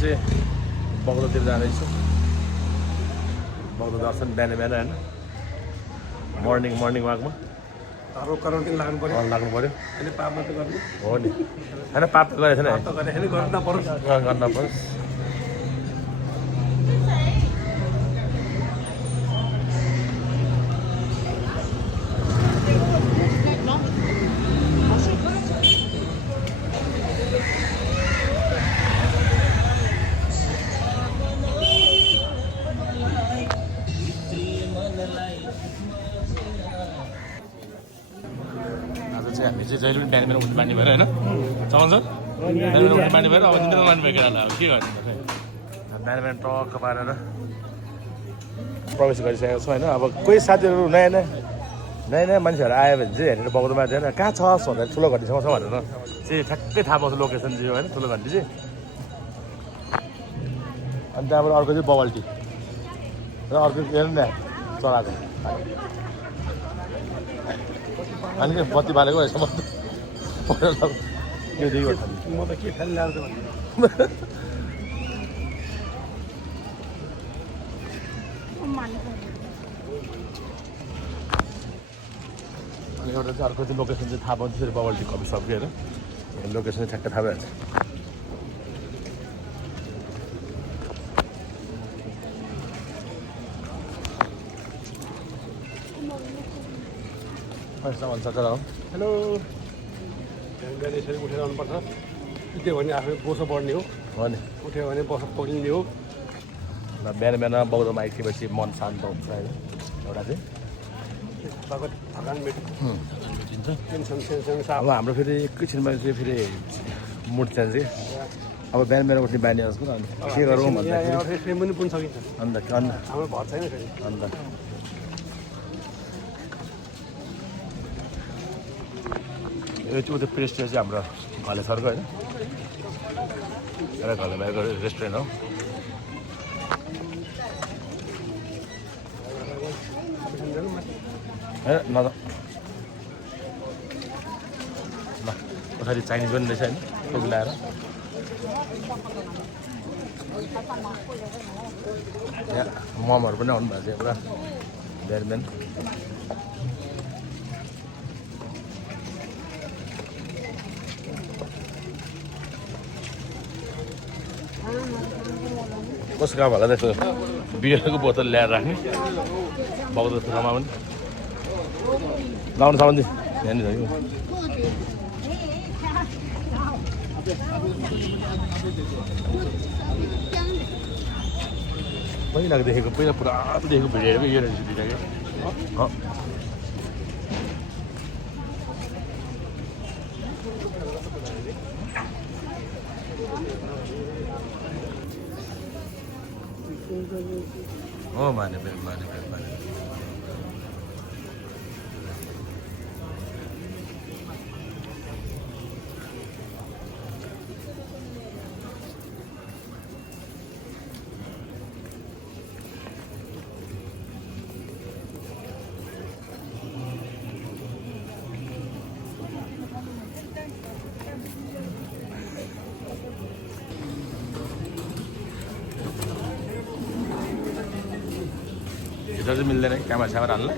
चाहिँ बगदातिर जाँदैछु बगदा दर्शन बिहान बिहान होइन मर्निङ वाकमा लाग्नु पर्यो अहिले पाप मात्रै गर्नु हो नि होइन पाप त गरेको छैन त गरे गर्न नपरोस् गर्न नपरोस् हामी चाहिँ जहिले पनि बिहान बिहान उठ्नु बानी भएर होइन चलाउँछ बिहान बिहान उठ्नु बानी भएर अब जिन्दगी मान्नु भयो केटालाई अब के गर्ने बिहान बिहान टक्क पारेर प्रवेश गरिसकेको छु होइन अब कोही साथीहरू नयाँ नयाँ मान्छेहरू आयो भने चाहिँ हेरेर बगदामा चाहिँ कहाँ छ भन्दा ठुलो घन्टीसँग छ भनेर चाहिँ ठ्याक्कै थाहा पाउँछ लोकेसन चाहिँ होइन ठुलो घन्टी चाहिँ अनि त्यहाँबाट अर्को चाहिँ बबल टी र अर्को हेर्नु न चलाएको अनि के बत्ती बालेको रहेछ म त के खाली लाग्छ अनि एउटा चाहिँ अर्को चाहिँ लोकेसन चाहिँ थाहा पाउँछ फेरि बबल टी कफी सब्की होइन लोकेसन चाहिँ ठ्याक्कै थाहा भइहाल्छ हेलो बिहान यसरी उठेर आउनुपर्छ उठ्यो भने आफै बोसो बढ्ने हो नि उठ्यो भने बोसो पक्लिने हो र बिहान बिहान बगदामा आइसकेपछि मन शान्त हुन्छ होइन एउटा चाहिँ थकान मेटिन्छ टेन्सन सेन्सन अब हाम्रो फेरि एकैछिनमा चाहिँ फेरि मुड चेन्ज कि अब बिहान बिहान उठ्ने बानी जस्तो अनि के गरौँ भन्दाखेरि ट्रेन पनि पुग्न सकिन्छ अन्त हाम्रो भर छैन फेरि अन्त यो चाहिँ उता प्रेस्टिज चाहिँ हाम्रो घले सरको होइन एउटा घले बाहिरको रेस्टुरेन्ट हो ल पछाडि चाइनिज पनि रहेछ होइन टोपी लगाएर यहाँ मोमोहरू पनि आउनु भएको छ पुरा बिहान बिहान कसको काम होला त्यसको बियरको बोतल ल्याएर राख्ने बग्दो ठाउँमा पनि लाउनु छ भने यहाँनिर छ पहिलाको देखेको पहिला पुरा देखेको भिडियोहरू यो रहेछ दुइटा कि हो माने भित्र चाहिँ मिल्दैन क्यामेरा स्यामेरा हाल्नु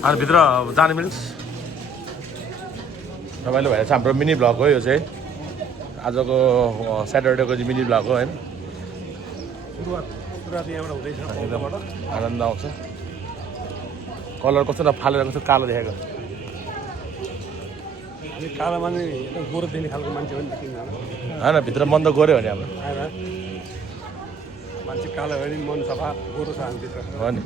अनि भित्र जानु मिल्छ रमाइलो भएर चाहिँ हाम्रो मिनी भ्लग हो यो चाहिँ आजको स्याटरडेको चाहिँ मिनी भ्लग हो होइन एकदम आनन्द आउँछ कलर कस्तो फालेर कस्तो कालो देखेको कालोमा नै गोरो देख्ने खालको मान्छे पनि देखिँदैन होइन भित्र मन त गऱ्यो भने अब मान्छे कालो भयो भने मन सफा गोरो छ हामीभित्र हो नि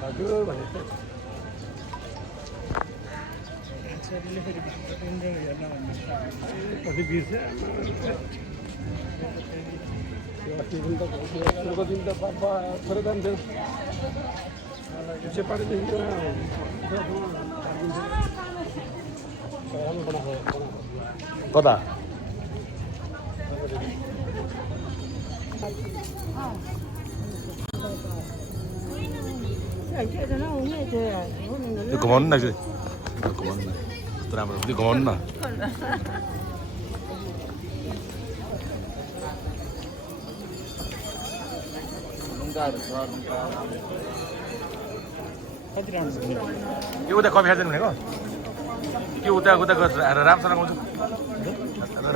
हजुर भनेको पछि बिर्छ अस्ति दिन त छोरा जान्थ्यो सेपारीदेखि कता घुमाउनु न घुमाउनु न कस्तो राम्रो हुन्छ घुमाउनु न के उता कफी खाँदैन भनेको के उता उता राम्रोसँग आउँछु ल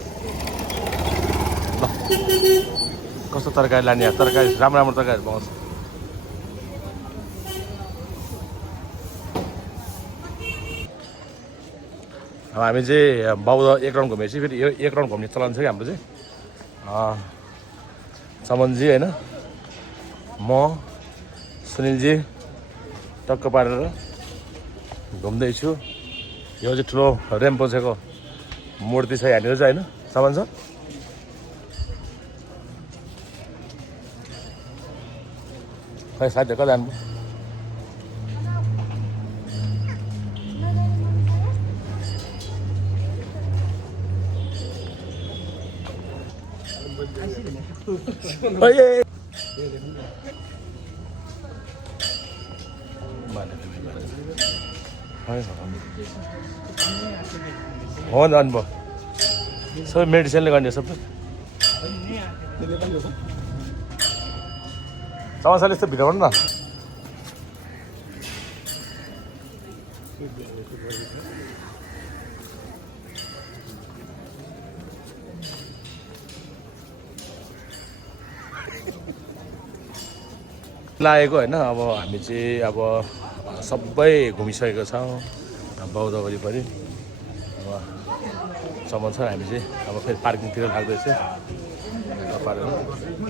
कस्तो तरकारी लाने तरकारी राम्रो राम्रो तरकारीहरू पाउँछ अब हामी चाहिँ बौद्ध एक राउन्ड घुमेपछि फेरि यो एक राउन्ड घुम्ने चलन छ कि हाम्रो चाहिँ समनजी होइन म सुनिलजी टक्क पारेर घुम्दैछु यो चाहिँ ठुलो रेम्पोछेको मूर्ति छ यहाँनिर चाहिँ होइन समन सर खै साथी कता जानु हो नि अनुभव सबै मेडिसिनले गर्ने सबै समस्याले यस्तो भित्र गर्नु न लागेको होइन अब हामी चाहिँ अब सबै घुमिसकेको छौँ बौद्ध वरिपरि अब सम्म छ हामी चाहिँ अब फेरि पार्किङतिर लाग्दैछ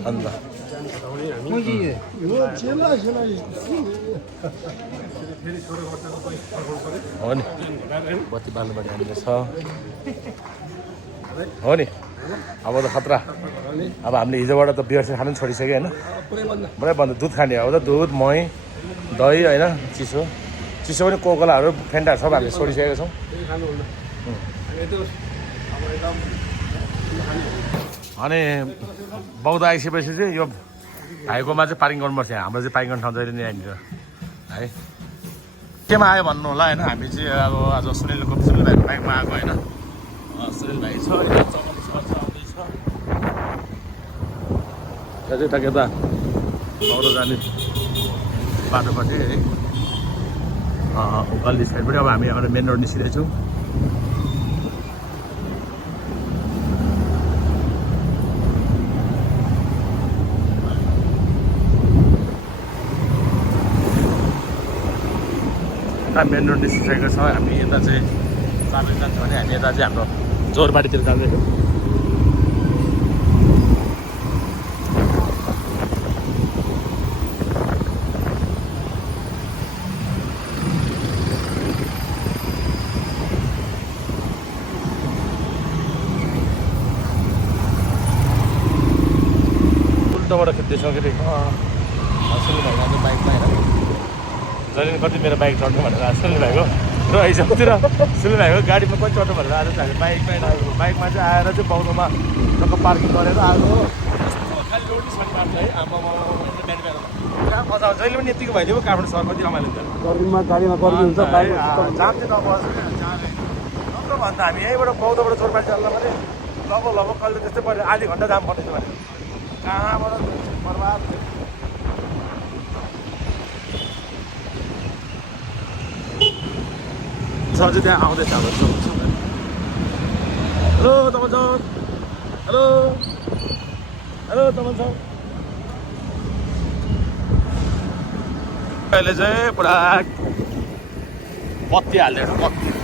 अन्त हो नि बत्ती बाल्नुपर्ने हामीले छ हो नि अब त खतरा अब हामीले हिजोबाट त बियर खानु पनि छोडिसक्यो होइन पुरै बन्द दुध खाने अब त दुध मही दही होइन चिसो चिसो पनि कोकोलाहरू फेन्टाहरू सब हामीले छोडिसकेका छौँ अनि बौद्ध आइसकेपछि चाहिँ यो भाइकोमा चाहिँ पार्किङ गर्नुपर्छ हाम्रो चाहिँ पार्किङ गर्ने ठाउँ जहिले नै यहाँनिर है केमा आयो भन्नु होला होइन हामी चाहिँ अब आज सुनिल भाइको बाइकमा आएको होइन सुनिल भाइ छ आउँदैछ त्यहाँ चाहिँ यता बौद्ध जाने बाटोपट्टि है गल्ली साइडपट्टि अब हामी यहाँ मेन रोड निस्किँदैछौँ मेन रोड निस्किसकेको छ हामी यता चाहिँ चाबी जान्छौँ भने हामी यता चाहिँ हाम्रो जोरबारीतिर जाँदैछौँ उल्टोबाट खिच्दैछ के सुनिल भाइको बाइकमा होइन जहिले कति मेरो बाइक चढ्नु भनेर आज सुनिल भाइको र हिजोतिर सुनिल भाइको गाडीमा कति चढ्नु भनेर आज हामी बाइकमा बाइकमा चाहिँ आएर चाहिँ बौद्धमा टक्क पार्किङ गरेर आएको खालि रोड छ है आमा कहाँ मजा आउँछ जहिले पनि यतिको भइदियो काठमाडौँ सहर कति रमाइलो हुन्छ जाम चाहिँ नबस्छ नत्र भन्दा हामी यहीँबाट बौद्धबाट जोरपाटी चल्न भने लगभग कहिले त्यस्तै पऱ्यो आधी घन्टा जाम पर्दैछ भने कहाँबाट बर्बाद सर चाहिँ त्यहाँ आउँदैछ हाम्रो हेलो तमन सर हेलो हेलो तमन सर अहिले चाहिँ पुरा बत्ती हालिदिएको छ बत्ती